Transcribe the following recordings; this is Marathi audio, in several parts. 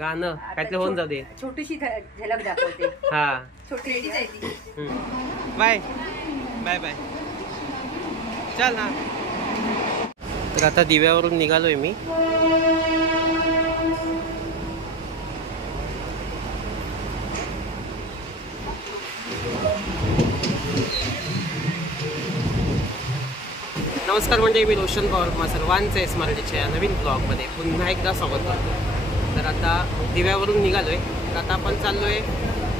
गाणं काहीतरी होऊन जाऊ दे. छोटीशी झलक दाखवते. हा छोटी बाय बाय बाय. चल ना. तर आता दिव्यावरून निघालोय मी. नमस्कार म्हणजे मी रोशन पवार, तुम्हा सर्वांचं एस मराठीच्या या नवीन ब्लॉगमध्ये पुन्हा एकदा स्वागत करतो. तर आता दिव्यावरून निघालोय. तर आता आपण चाललोय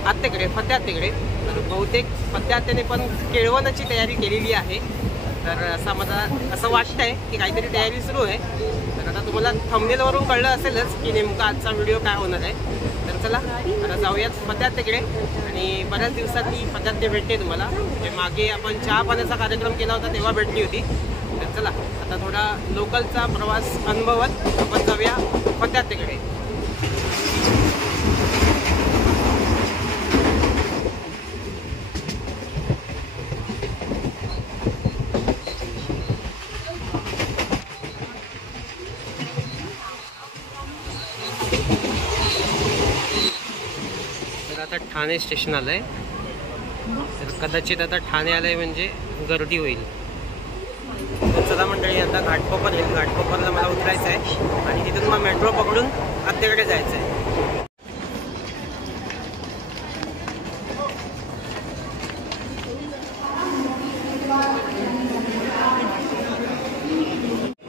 आत्याकडे, फत्या आत्याकडे. तर बहुतेक फत्या आत्याने पण केळवणाची तयारी केलेली आहे. तर असं वाटतंय की काहीतरी तयारी सुरू आहे. तर आता तुम्हाला थंबनेलवरून कळलं असेलच की नेमका आजचा व्हिडिओ काय होणार आहे. तर चला आता जाऊयात फत्या आत्याकडे. आणि बऱ्याच दिवसांनी फत्या आत्या भेटते तुम्हाला. म्हणजे मागे आपण चहा पाण्याचा कार्यक्रम केला होता तेव्हा भेटली होती. तर चला आता थोडा लोकलचा प्रवास अनुभवत आपण जाऊया फत्या आत्याकडे. आता ठाणे स्टेशन आलंय. तर कदाचित आता ठाणे आलंय म्हणजे गर्दी होईल. तर चला मंडळी आता घाटकोपर येईल. घाटकोपरला मला उतरायचं आहे आणि तिथून मग मेट्रो पकडून आत्याकडे जायचं आहे.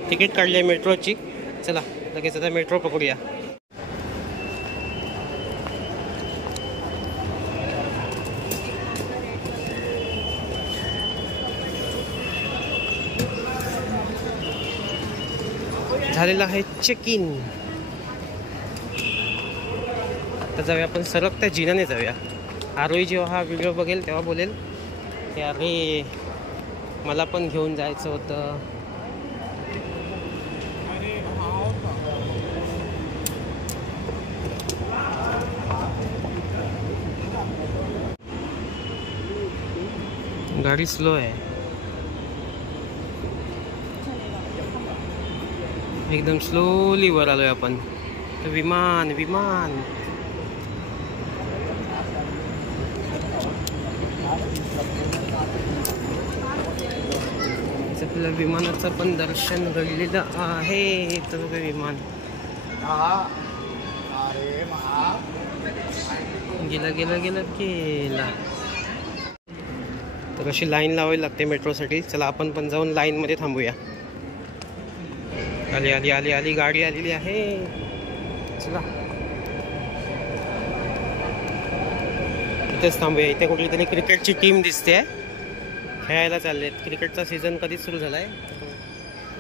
तिकीट काढली आहे मेट्रोची. चला लगेच आता मेट्रो पकडूया. झालेलं आहे चेक इन. आता जाऊया आपण सरळ त्या जिन्याने जाऊया. आरोही जेव्हा हा व्हिडिओ बघेल तेव्हा बोलेल की अरे मला पण घेऊन जायचं होतं. गाडी स्लो आहे एकदम. स्लोली वर आलोय आपण. तर विमान विमान आपल्याला विमानाचं पण दर्शन घडलेलं आहे. तर विमान गेला गेला गेला गेला. तर अशी लाईन लावावी लागते मेट्रोसाठी. चला आपण पण जाऊन लाईनमध्ये थांबूया. आली आली आली आली गाडी आलेली आहे. चला इथेच थांबूया. इथे कुठली तरी क्रिकेटची टीम दिसते, खेळायला चाललेत. क्रिकेटचा सीझन कधीच सुरू झाला आहे.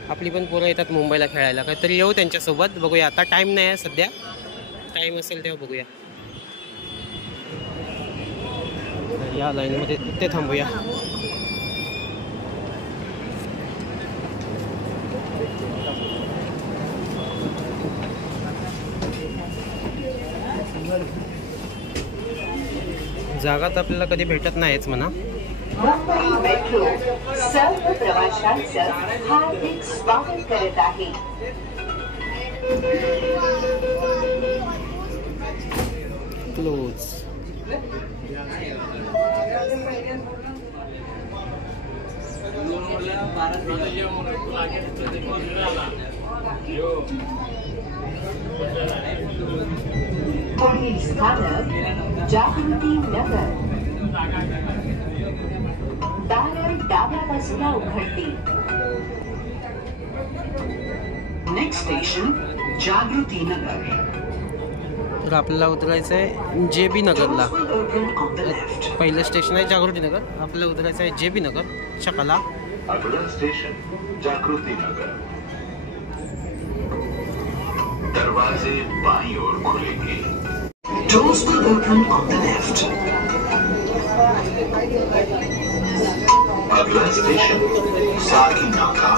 आपली पण पोरं येतात मुंबईला खेळायला. काहीतरी येऊ त्यांच्यासोबत, बघूया. आता टाईम नाही आहे सध्या, टाईम असेल तेव्हा बघूया. या लाईनमध्ये इथे थांबूया. जागा तर आपल्याला कधी भेटत नाहीच म्हणा. मुंबई मेट्रो सर्व प्रवाशांचं हार्दिक स्वागत करत आहे. क्लोज. पुढील स्थानक जागृती नगर. दारं डाव्या बाजूला उघडतील. नेक्स्ट स्टेशन जागृती नगर. तर आपल्याला उतरायचं आहे JB नगरला. पहिलं स्टेशन आहे जागृती नगर. आपल्याला उतरायचं आहे JB नगर शकला. अगला स्टेशन जागृति नगर. दरवाजे बाईं ओर खुलेंगे. Doors will open on the left. अगला स्टेशन साकी नाका.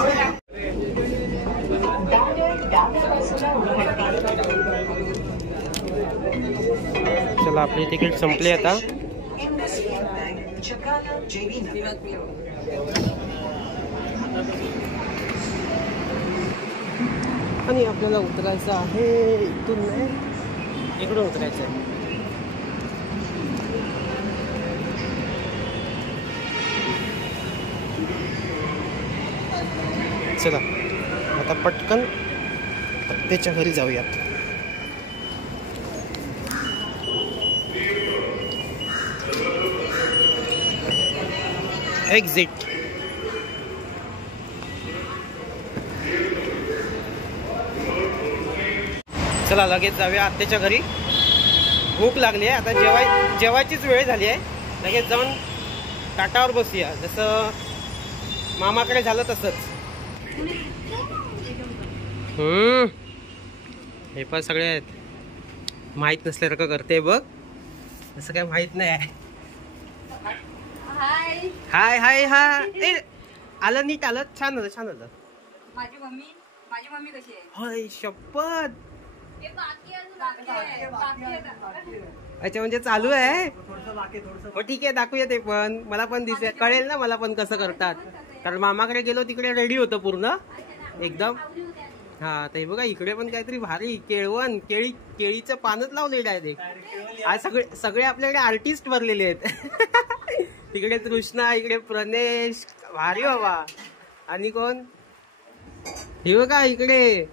चला आपली तिकीट संपली आता. आणि आपल्याला उतरायचं आहे इथून नाही इकडून उतरायचं. चला आता पटकन आत्याच्या घरी जाऊयात. एक्झिट. चला लगेच जाऊया आत्याच्या घरी. भूक लागली आहे आता. जेवायचीच वेळ झाली आहे. लगेच जाऊन ताटावर बसूया. जसं मामाकडे झालं तसंच. हे पण सगळे आहेत. माहीत नसल्यासारखं करते बघ. असं काय माहित नाही आहे. हाय हाय हाय. आलं नीट आलं. छान आलं छान आलं. माझी मम्मी कशी आहे? होय शपथ. अच्छा म्हणजे चालू आहे. हो ठीक आहे दाखवूया ते पण. मला पण दिसेल कळेल ना मला पण कसं करतात. कारण मामाकडे गेलो तिकडे रेडी होतं पूर्ण एकदम. हा तर हे बघा इकडे पण काहीतरी भारी केळवण केळीचं पानच लावलेलं आहे ते. आज सगळे आपल्याकडे आर्टिस्ट भरलेले आहेत. तिकडे तृष्णा इकडे प्रणेश भारी बाबा. आणि कोण हे बघा इकडे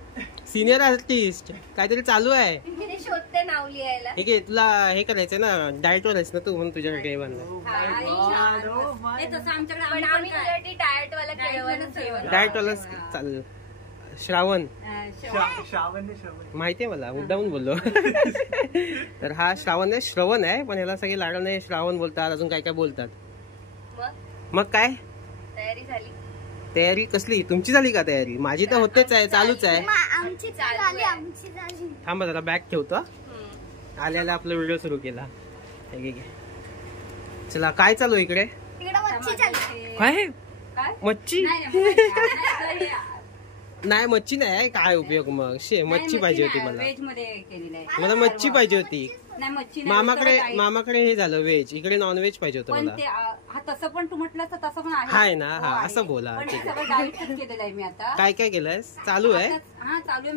सिनियर आर्टिस्ट काहीतरी चालू आहे. शोधते नाव लिहायला. ठीक आहे तुला हे करायचंय ना डाएट वर आहेस ना तू म्हणून तुझ्याकडे हे बनलं. डाएट वाला चालू. श्रावण माहितीये मला मुद्दामून बोललो. तर हा श्रावण आहे श्रवण आहे पण ह्याला सगळे लाडू नाही श्रावण बोलतात. अजून काय काय बोलतात. मग काय तयारी झाली? तयारी कसली तुमची झाली का तयारी? माझी तर होतेच आहे चालूच आहे. थांबा जरा बॅग ठेवतो. आल्याला आपला व्हिडिओ सुरू केला. चला काय चालू इकडे? काय मच्छी? नाही मच्छी नाही. काय उपयोग मग. मच्छी पाहिजे होती मला मच्छी पाहिजे होती. मामाकडे हे झालं व्हेज. इकडे नॉन व्हेज पाहिजे होतं मला. तसं पण तू म्हटलं तर तसं पण आहे ना. हा असं बोला. केलेलं आहे मी आता. काय काय केलंयस? चालू आहे.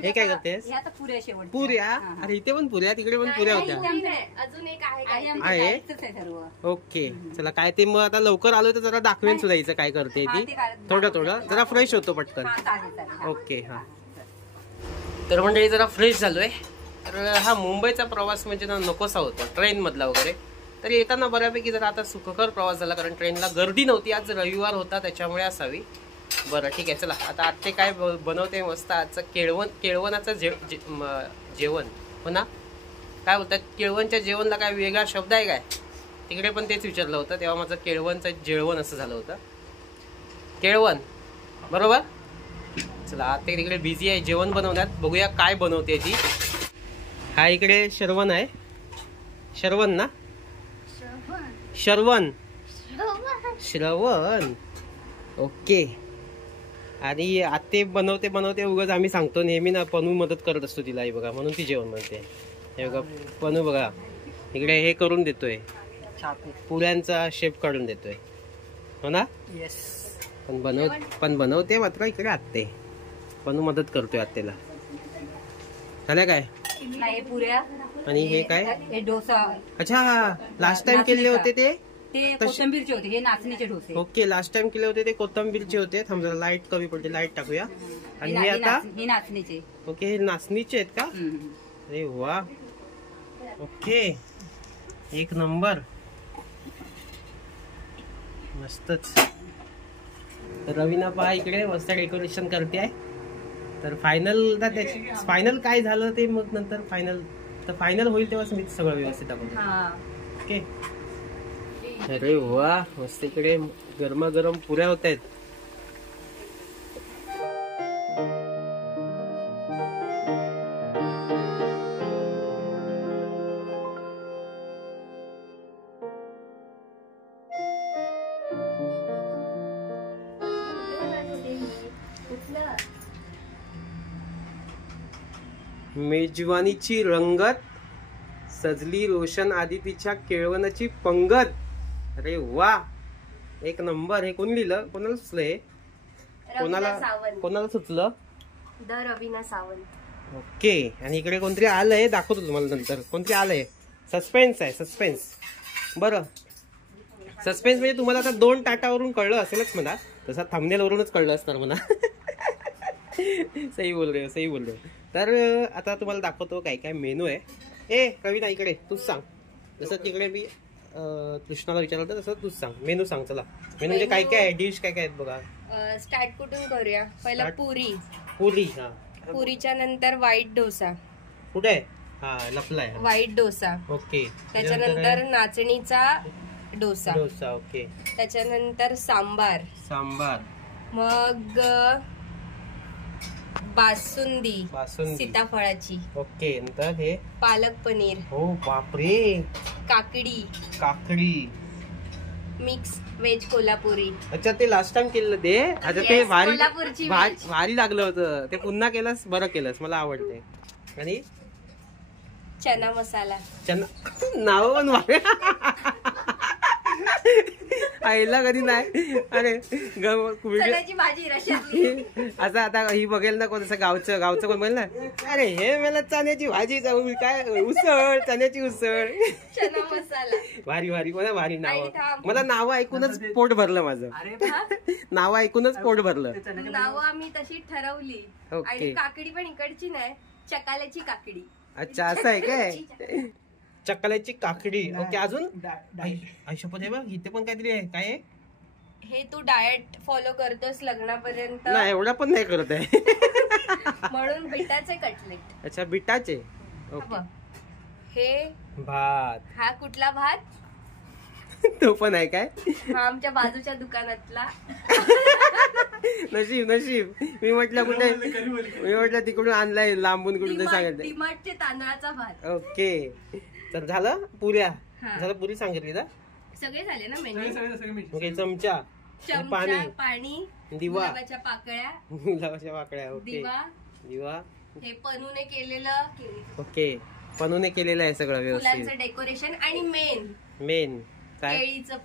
हे काय करतेस? पुऱ्या शेवट. पुऱ्या? अरे इथे पण पुऱ्या तिकडे पण पुऱ्या होत्या. अजून एक आहे. ओके चला काय ते मग आता लवकर आलो तर जरा दाखवेन सुद्धा हिचं काय करते ती. थोडं जरा फ्रेश होतो पटकन. ओके हा तर म्हणजे जरा फ्रेश झालोय. तर हा मुंबईचा प्रवास म्हणजे ना नकोसा होता ट्रेन मधला वगैरे. तर येताना बऱ्यापैकी जरा आता सुखकर प्रवास झाला कारण ट्रेनला गर्दी नव्हती. आज रविवार होता त्याच्यामुळे असावी. बरं ठीक आहे चला आता आजचे काय बनवते मस्त. आजचं केळवणाचं जेवण हो ना. काय बोलतात केळवणच्या जेवणला काय वेगळा शब्द आहे काय? तिकडे पण तेच विचारलं होतं तेव्हा माझं केळवणचं जेवण असं झालं होतं. केळवण बरोबर. चला आता तिकडे बिझी आहे जेवण बनवण्यात. बघूया काय बनवते ती. हा इकडे शरवण आहे. शरवण ना श्रवण. ओके. आणि आते बनवते उगाच आम्ही सांगतो नेहमी ना. पनू मदत करत असतो तिला. हे बघा म्हणून ती जेवण बनते. हे बघा पनू बघा इकडे हे करून देतोय. पुऱ्यांचा शेप काढून देतोय हो ना. पण बनवते मात्र इकडे आत्ते. पनू मदत करतोय आत्तेला. झाल्या काय पुऱ्या. आणि हे काय? हे डोसा. अच्छा लास्ट टाइम केले होते ते कोथिंबीरचे होते. हे नाचणीचे डोसे. ओके लास्ट टाइम केले होते ते कोथिंबीरचे होते. थांब जरा लाईट कमी पडते. लाईट टाकूया. आणि हे आता हे नाचणीचे. ओके हे नाचणीचे आहेत का? अरे वा. ओके एक नंबर मस्तच. रवीना पहा इकडे मस्त डेकोरेशन करते आहे. तर फायनल काय झालं ते मग नंतर फायनल होईल तेव्हाच मी सगळं व्यवस्थित दाखवतो. ओके. अरे वा मस्त इकडे गरमागरम पुऱ्या होत आहेत. मेजवानीची रंगत सजली रोशन आदितीच्या केळवणाची पंगत. अरे वा एक नंबर. हे कोणी लिहिलं? कोणाला सुचलंय? कोणाला सुचलं? रवीना सावंत. ओके, आणि इकडे कोणतरी आलंय, दाखवतो तुम्हाला नंतर. कोणतरी आलंय, सस्पेन्स आहे, सस्पेन्स. बरं, सस्पेन्स म्हणजे तुम्हाला आता 2 ताटावरून कळलं असेलच मला, तसा थंबनेल वरूनच कळलं असणार मला. सही बोल रहे. तर आता तुम्हाला दाखवतो काय काय मेनू आहे. ए कविता इकडे तूच सांग, जसं तिकडे मी कृष्णाला विचारलं होतं तसं तूच सांग. मेनू सांग. चला, मेनू म्हणजे काय काय आहे, डिश काय काय आहेत बघा. स्टार्ट कुठून करूया? पहिला Start. पुरी. हा पुरीच्या नंतर व्हाईट डोसा. कुठे आहे? हा लपलाय. व्हाईट डोसा. ओके. त्याच्यानंतर नाचणीचा डोसा. डोसा. ओके. त्याच्यानंतर सांबार. मग बासुंदी सीताफळाची. ओके. नंतर हे पालक पनीर. हो बापरे. काकडी. Mix veg Kolhapuri. अच्छा, ते लास्ट टाइम केलं ते. अच्छा, ते कोल्हापूरची भारी लागलं होतं ते. पुन्हा केलंस, बरं केलंस, मला आवडते. आणि चना मसाला. नाव पण आईला कधी नाही. अरे चण्याची भाजी रश्यातली. असं आता ही बघेल ना कोण, असं गावचं कोण बघेल ना, अरे हे मला चण्याची भाजी, काय उसळ, चण्याची उसळ, चना मसाला. भारी कोणा भारी नाव. मला नाव ऐकूनच पोट भरलं माझं. नाव ऐकूनच पोट भरलं. नावं आम्ही तशी ठरवली. आणि काकडी पण इकडची नाही, चकाल्याची काकडी. अच्छा, असं आहे काय? चकल्याची काकडी. ओके. अजून आयुष्यपत आहे बघ, इथे पण काहीतरी आहे. काय आहे हे? तू डाएट फॉलो करतोस लग्नापर्यंत? नाही, एवढा पण नाही करत आहे. म्हणून बिटाचे कटलेट. अच्छा, बिटाचे. ओके. हे भात. हा कुठला भात? तो पण आहे काय? हा आमच्या बाजूच्या दुकानातला. नशीब. मी म्हटलं तिकडून आणलाय लांबून, कुठून सांगितलं. डिमार्टचे तांदळाचा भात. ओके. तर झालं पुऱ्या. झालं, पुरी सांगितली ना? सगळे झाले ना मेन्यू? ओके. चमचा, पाणी, दिवा, गुलाबाच्या पाकळ्या. ओके. दिवा. हे पनूने केलेलं. ओके. पनूने केलेलं आहे सगळं व्यवस्थित. फुलांचं डेकोरेशन. आणि मेन काय? केळीचं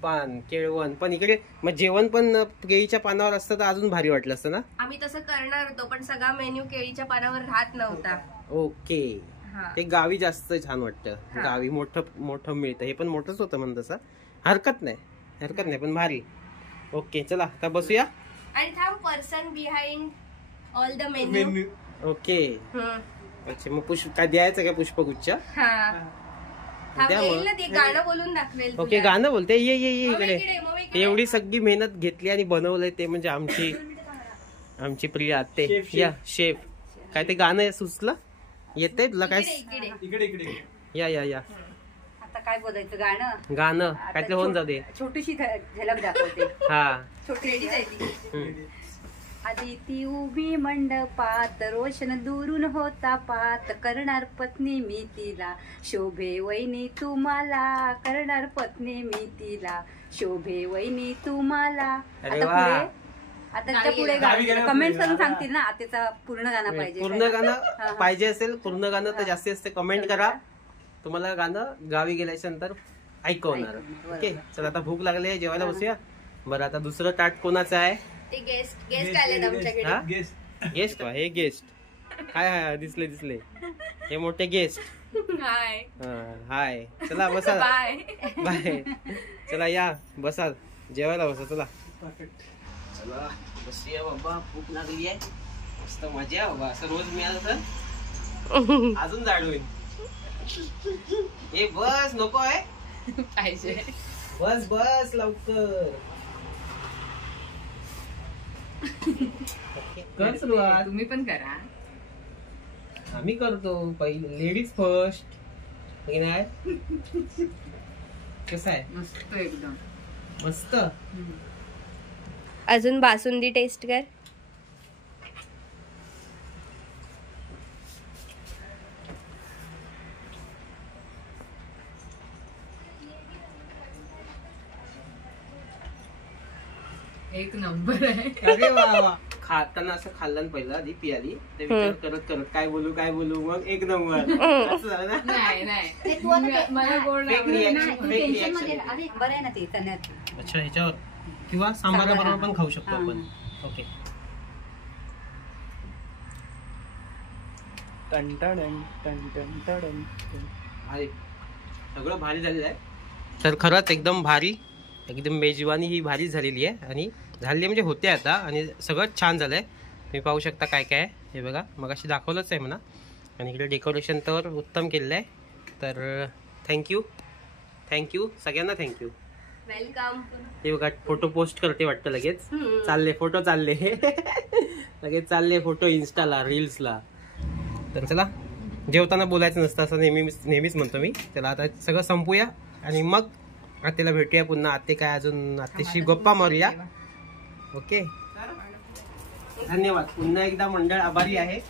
पान, केळवण. पण इकडे मग जेवण पण केळीच्या पानावर असतं तर अजून भारी वाटलं असतं ना. आम्ही तसं करणार होतो, पण सगळा मेन्यू केळीच्या पानावर राहत नव्हता. ओके. ते गावी जास्त छान वाटतं. गावी मोठं मिळतं. हे पण मोठंच होतं म्हणून तसं. हरकत नाही पण भारी. ओके. चला आता बसूया. आणि थांब, person behind all the menu. Okay. अच्छा, मग काय द्यायचं काय? पुष्पगुच्छ. गाणं बोलून दाखवेल. ओके. गाणं बोलते. ये इकडे. एवढी सगळी मेहनत घेतली आणि बनवलंय ते म्हणजे आमची प्रिय आत्ते. या शेफ. काय ते गाणं सुचलं? येतंय तुला काय? या. आता काय बोलायचं? गाणं काय ते होऊन जाते. छोटीशी झलक दाखवते. हा. छोटी रेडी जायची. आदिती उभी मंडपात, रोशन दुरून होता पात, करणार पत्नी मी तिला, शोभे वैनी तुम्हाला, करणार पत्नी मी तिला, शोभे वैनी तुम्हाला. आता पुढे कमेंट करून सांगतील ना. आताचा पूर्ण गाणं पाहिजे. पूर्ण गाणं पाहिजे असेल, पूर्ण गाणं तर जास्तीत जास्त कमेंट करा. तुम्हाला गाणं गावी गेल्याच्या नंतर ऐकवणार. ओके. चला आता भूक लागली आहे, जेवायला बसूया. बरं, आता दुसरं ताट कोणाचं आहे? गेस्ट आले आमच्याकडे. गेस्ट हे गेस्ट हाय दिसले हे मोठे गेस्ट. हाय. चला बसा. बाय. चला या बसा, जेवायला बसा. चला बसूया बाबा, भूक लागली आहे. मस्त मजा आहे बाबा. असं रोज मिळालं तर अजून जाड होईल. हे बस नको आहे पाहिजे. बस लवकर. कर सुरुवात. तुम्ही पण करा. आम्ही करतो पहिले. Ladies first. नाही कसं आहे? मस्त एकदम मस्त. अजून बासुंदी टेस्ट कर. एक नंबर आहे. अरे वा. खाताना असं खाल्लं पहिलं, आधी पियाली ते विचार करत काय बोलू मग एक नंबर. असं झालं ना? नाही मला गोड बरं आहे ना ते चण्यात. अच्छा, ह्याच्यावर किंवा सांबारा बरोबर पण खाऊ शकतो आपण. ओके. सगळं भारी झालेलं आहे. तर खरंच एकदम भारी, एकदम मेजवानी ही भारी झालेली आहे आणि झाली म्हणजे होते आता आणि सगळं छान झालंय. तुम्ही पाहू शकता काय काय आहे हे बघा, मग अशी दाखवलंच आहे म्हणा. आणि इकडे डेकोरेशन तर उत्तम केलेलं आहे. तर थँक्यू सगळ्यांना, थँक्यू. वेलकम. हे बघा फोटो पोस्ट करते वाटतं लगेच. चालले फोटो चालले लगेच चालले फोटो इन्स्टाला रील्सला. तर चला जेवताना बोलायचं नसतं असं नेहमीच म्हणतो मी. चला आता सगळं संपूया आणि मग आत्याला भेटूया पुन्हा. आत्ते काय अजून आत्याशी गप्पा मारूया. ओके धन्यवाद पुन्हा एकदा मंडळ आभारी आहे.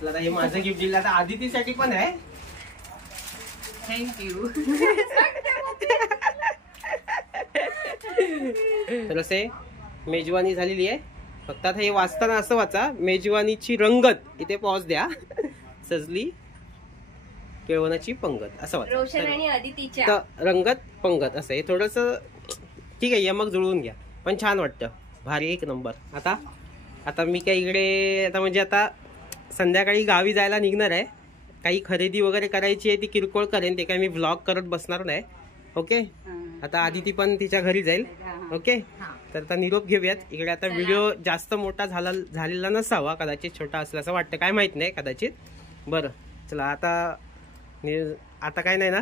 चला आता हे माझं गिफ्ट दिलं आता आदितीसाठी पण आहे. थँक्यू. तर असे मेजवानी झालेली आहे. फक्त आता हे वाचताना असं वाचा, मेजवानीची रंगत इथे पॉज द्या. सजली केळवणाची पंगत असं वाचा. रोशन आणि अदितीच्या तर रंगत पंगत असं आहे थोडस. ठीक आहे मग जुळवून घ्या पण छान वाटतं, भारी एक नंबर. आता मी काय इकडे आता म्हणजे आता संध्याकाळी गावी जायला निघणार आहे. काही खरेदी वगैरे करायची आहे ती किरकोळ करेन, ते काय मी व्लॉग करत बसणार नाही. ओके आता आदिती पण तिच्या घरी जाईल. ओके तर आता निरोप घेऊयात. इकडे आता व्हिडिओ जास्त मोठा झालेला नसावा, कदाचित छोटा असला असं वाटतं, काय माहित नाही कदाचित. बरं चला आता काय नाही ना,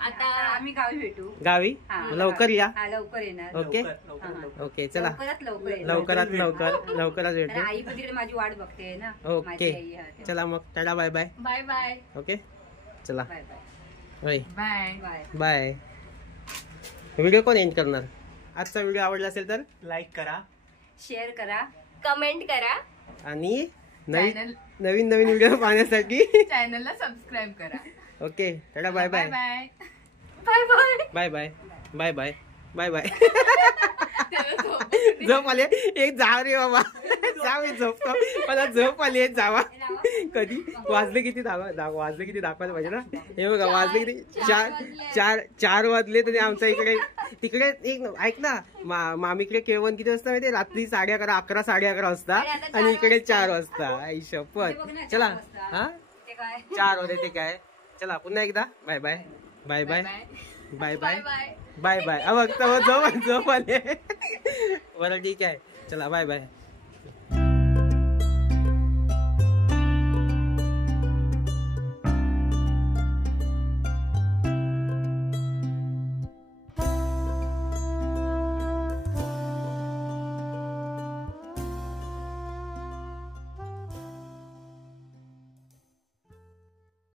आता आम्ही गावी भेटू. गावी लवकर या. लवकर येणार. ओके ओके चला लवकरात लवकरच भेटू. आई पण तिकडे माझी वाट बघते ना. ओके चला मग tata bye bye. Bye bye. Okay चला bye bye. Bye bye. Bye. Video कोण एंड करणार? आजचा व्हिडिओ आवडला असेल तर लाईक करा, शेअर करा, कमेंट करा आणि नवीन व्हिडिओ पाहण्यासाठी चॅनलला सबस्क्राईब करा. Okay tata bye bye. Bye bye bye bye bye bye bye bye. झोप आले एक जा रे बाबा, जा मी झोपतो. मला झोप आली एक जावा. कधी वाजले किती दाखवायला पाहिजे ना. हे बघा वाजले किती, चार वाजले. तरी आमच्या तिकडे एक ऐक ना, मामीकडे केळवण किती वाजता माहिती, रात्री 11:30 11:30 वाजता आणि इकडे 4 वाजता. आई शपथ. चला हा 4 होते ते काय. चला पुन्हा एकदा bye bye bye bye bye bye bye bye. बघ झोप आले. बरं ठीक आहे चला बाय बाय.